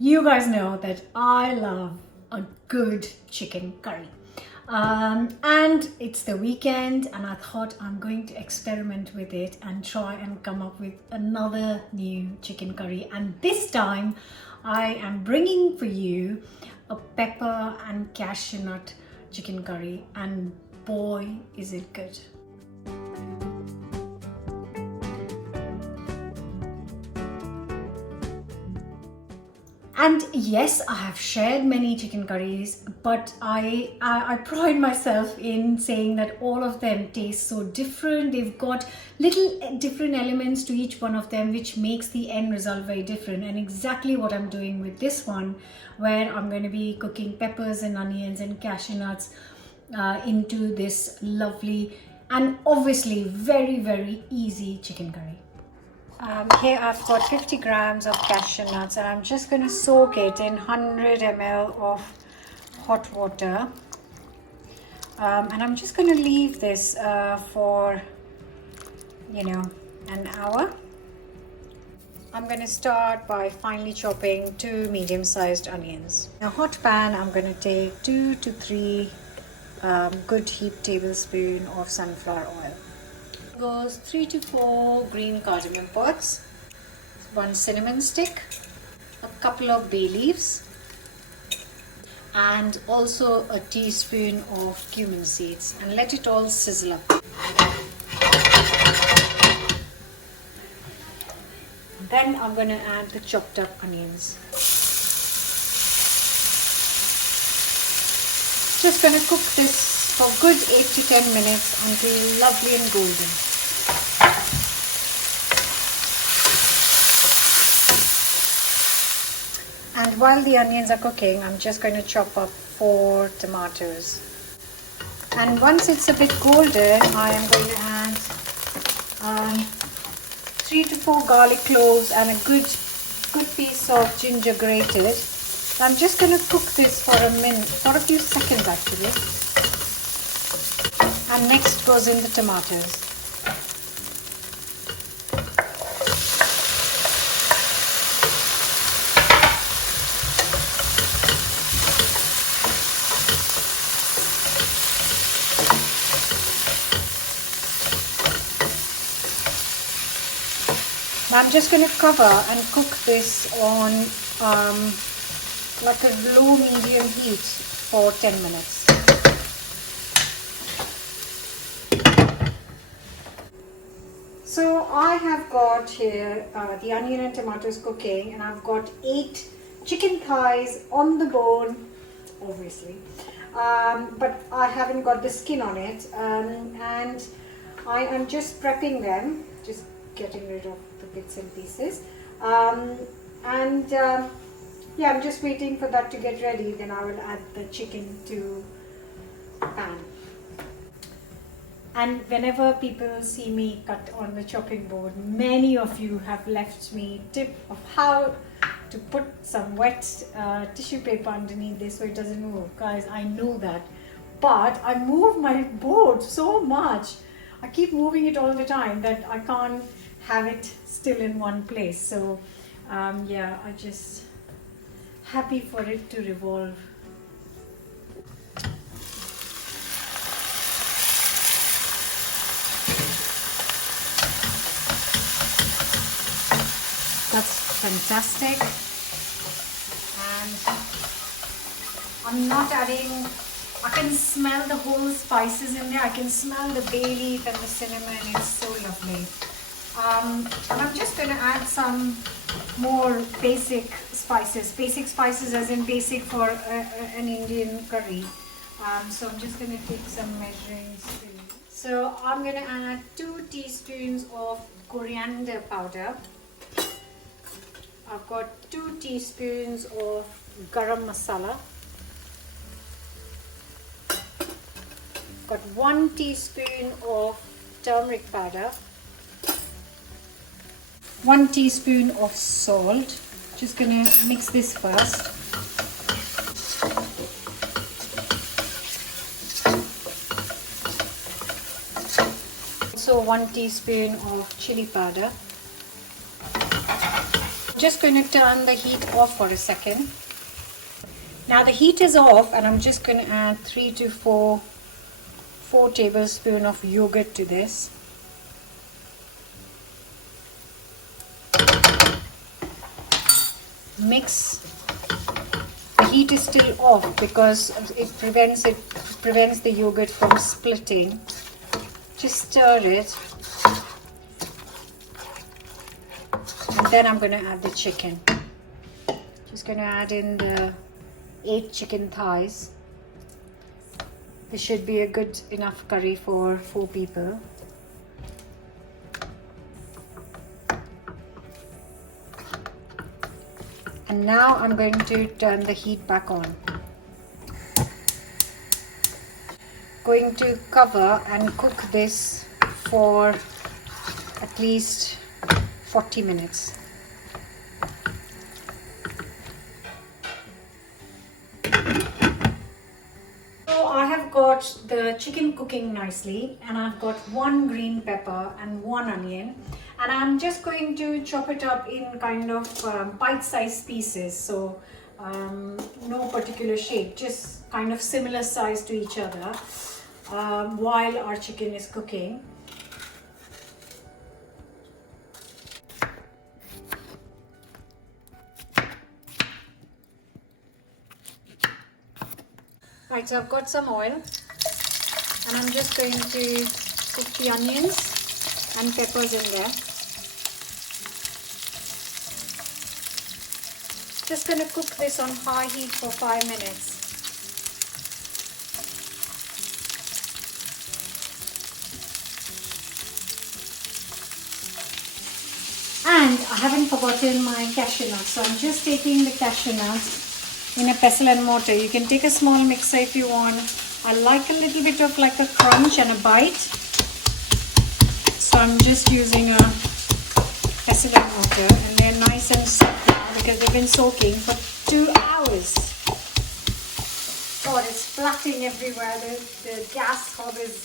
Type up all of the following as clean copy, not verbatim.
You guys know that I love a good chicken curry. And it's the weekend and I thought I'm going to experiment with it and try and come up with another new chicken curry. And this time I am bringing for you a pepper and cashew nut chicken curry, and boy is it good. And yes, I have shared many chicken curries, but I pride myself in saying that all of them taste so different. They've got little different elements to each one of them, which makes the end result very different. And exactly what I'm doing with this one, where I'm going to be cooking peppers and onions and cashew nuts into this lovely and obviously very, very easy chicken curry. Here I've got 50 grams of cashew nuts and I'm just going to soak it in 100 ml of hot water. And I'm just going to leave this for, an hour. I'm going to start by finely chopping 2 medium-sized onions. In a hot pan, I'm going to take 2 to 3 good heaped tablespoons of sunflower oil. Goes 3 to 4 green cardamom pods, 1 cinnamon stick, a couple of bay leaves, and also a teaspoon of cumin seeds, and let it all sizzle up. Then I'm going to add the chopped up onions. Just going to cook this for good 8 to 10 minutes until lovely and golden. And while the onions are cooking, I'm just going to chop up 4 tomatoes. And once it's a bit golden, I am going to add 3 to 4 garlic cloves and a good piece of ginger grated. So I'm just going to cook this for a minute, for a few seconds actually. And next goes in the tomatoes. Now I'm just going to cover and cook this on like a low medium heat for 10 minutes. So I have got here the onion and tomatoes cooking, and I've got 8 chicken thighs on the bone, obviously, but I haven't got the skin on it, and I am just prepping them, just getting rid of the bits and pieces, yeah, I'm just waiting for that to get ready. Then I will add the chicken to pan. And whenever people see me cut on the chopping board, many of you have left me tip of how to put some wet tissue paper underneath this so it doesn't move. Guys, I know that, but I move my board so much. I keep moving it all the time that I can't have it still in one place. So yeah, I just happy for it to revolve. That's fantastic. And I'm not adding, I can smell the whole spices in there. I can smell the bay leaf and the cinnamon. It's so lovely. And I'm just going to add some more basic spices. Basic spices as in basic for an Indian curry. So I'm just going to take some measuring spoons. So I'm going to add 2 teaspoons of coriander powder. I've got 2 teaspoons of garam masala. Got 1 teaspoon of turmeric powder. 1 teaspoon of salt. Just going to mix this first. Also 1 teaspoon of chili powder. Just going to turn the heat off for a second. Now the heat is off and I'm just going to add 3 to 4 tablespoons of yogurt to this. Mix. The heat is still off because it prevents the yogurt from splitting. Just stir it. And then I'm going to add the chicken. Just going to add in the 8 chicken thighs. This should be a good enough curry for 4 people. And now I'm going to turn the heat back on. Going to cover and cook this for at least 40 minutes. Got the chicken cooking nicely, and I've got 1 green pepper and 1 onion, and I'm just going to chop it up in kind of bite-sized pieces, so no particular shape, just kind of similar size to each other while our chicken is cooking. Right, so I've got some oil and I'm just going to cook the onions and peppers in there. Just going to cook this on high heat for 5 minutes. And I haven't forgotten my cashew nuts, so I'm just taking the cashew nuts in a pestle and mortar. You can take a small mixer if you want. I like a little bit of like a crunch and a bite, so I'm just using a pestle and mortar, and they're nice and soft now because they've been soaking for 2 hours. God, it's splatting everywhere. The gas hob is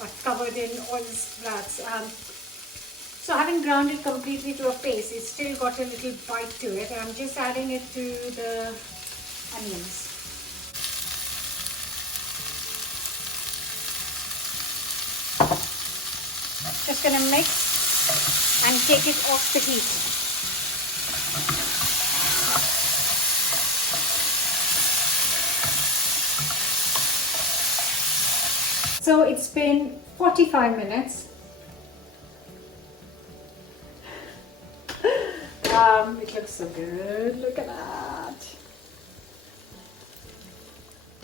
like covered in oil splats. So having ground it completely to a paste, it's still got a little bite to it, and I'm just adding it to the onions. Just going to mix and take it off the heat. So it's been 45 minutes. It looks so good. Look at that.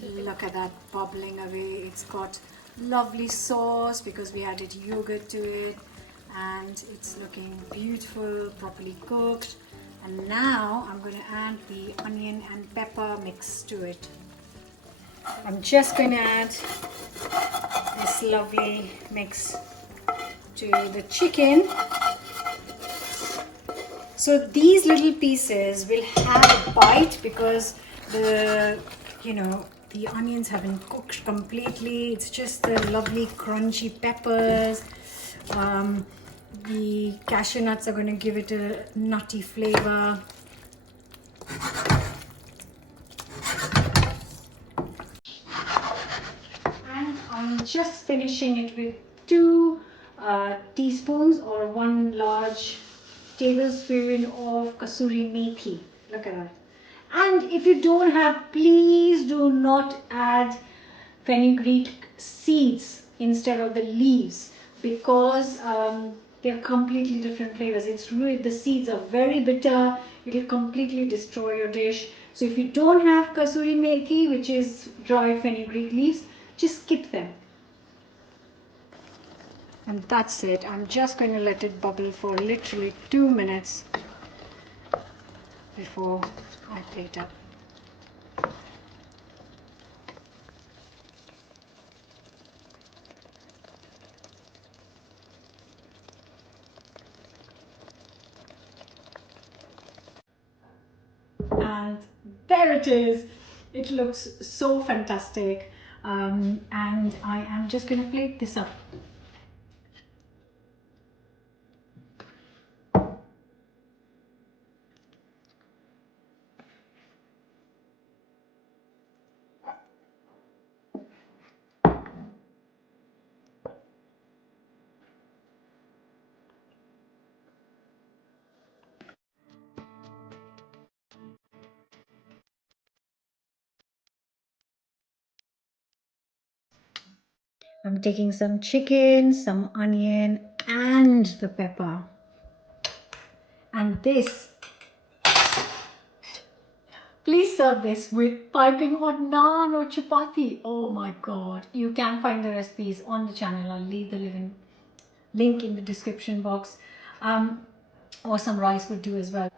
Look at that bubbling away. It's got lovely sauce because we added yogurt to it, and it's looking beautiful, properly cooked. And now I'm going to add the onion and pepper mix to it. I'm just going to add this lovely mix to the chicken. So these little pieces will have a bite because the onions haven't cooked completely. It's just the lovely crunchy peppers. The cashew nuts are going to give it a nutty flavor. And I'm just finishing it with 2 teaspoons or 1 large tablespoon of kasuri methi. Look at that. And if you don't have, please do not add fenugreek seeds instead of the leaves, because they're completely different flavors. It's really, the seeds are very bitter. It will completely destroy your dish. So if you don't have kasuri methi, which is dried fenugreek leaves, just skip them. And that's it. I'm just going to let it bubble for literally 2 minutes before I plate up. And there it is. It looks so fantastic, and I am just going to plate this up. I'm taking some chicken, some onion, and the pepper. And this, please serve this with piping hot naan or chapati. Oh my god. You can find the recipes on the channel. I'll leave the link in the description box. Or some rice would do as well.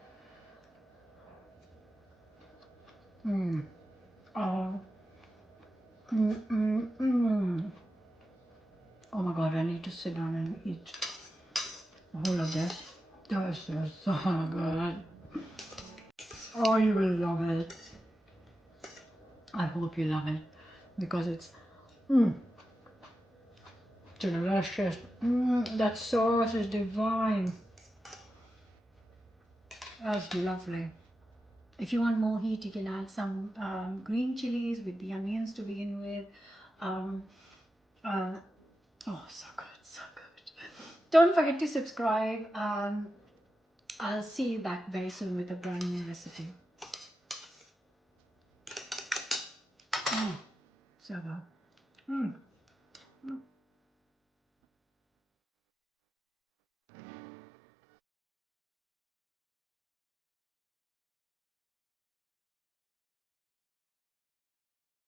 Oh, oh my god, I need to sit down and eat a whole of this. This is so good. Oh, you will love it. I hope you love it because it's delicious. That sauce is divine. That's lovely. If you want more heat, you can add some green chilies with the onions to begin with. Um, oh, so good, so good. Don't forget to subscribe. I'll see you back very soon with a brand new recipe. Oh, so good.